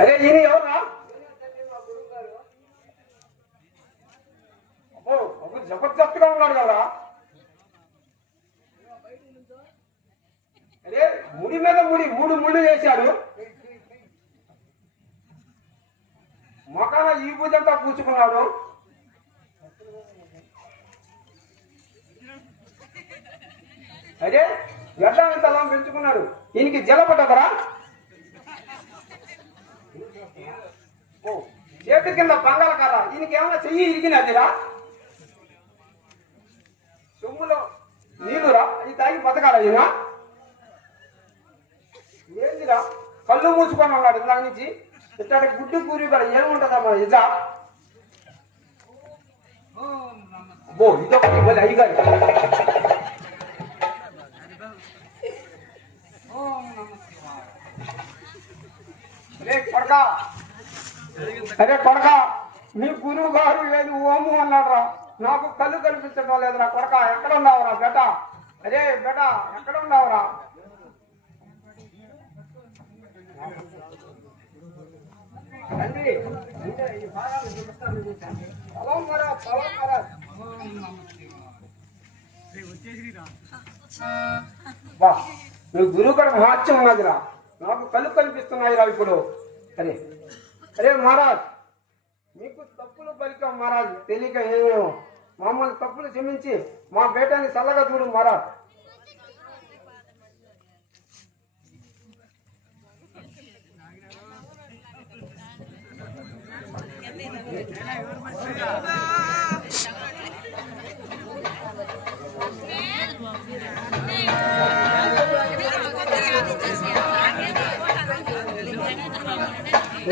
అరే ఈయన ఎవరా? అబ్బో జబర్దస్త్గా ఉన్నాడు కదా. అరే ముడి మీద ముడి 3 ముళ్ళు వేశాడు. మొఖాన ఈ పూజంతా పూచుకున్నాడు. అదే ఎడ్డాంతలా పెంచుకున్నాడు. ఈయనకి జల పట్టదరా? చేతి కింద బంగాళకర్ర. ఈయనకి ఏమైనా చెయ్యి ఇరిగినదిరా? సొమ్ములో నీళ్ళురా? ఈ తాగి బతకాల ఈయన? ఏందిరా కళ్ళు మూసుకొని ఉన్నాడు దాని నుంచి. ఇట్లాంటి గుడ్డు కూరి కూడా ఏముంటదమ్మా ఇదా? బో ఇదొకటి అయ్యగారి కొడక. అరే కొడక, నీ గురువు గారు ఏది ఓము అన్నాడురా. నాకు కళ్ళు కనిపించడం లేదురా. కొడక ఎక్కడ ఉన్నావురా బేట? అరే బేట ఎక్కడ ఉన్నావురా? నువ్వు గురువు కూడా మహత్యం ఉన్నదిరా. నాకు కళ్ళు కనిపిస్తున్నాయిరా ఇప్పుడు. అరే అరే మహారాజ్, మీకు తప్పులు పలికాం మహారాజ్, తెలియక ఏమేమో. మమ్మల్ని తప్పులు క్షమించి మా బేటాన్ని చల్లగా చూడు మహారాజ్.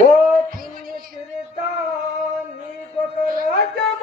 ఓ పుణ్య చరిత నీకొక రాజమ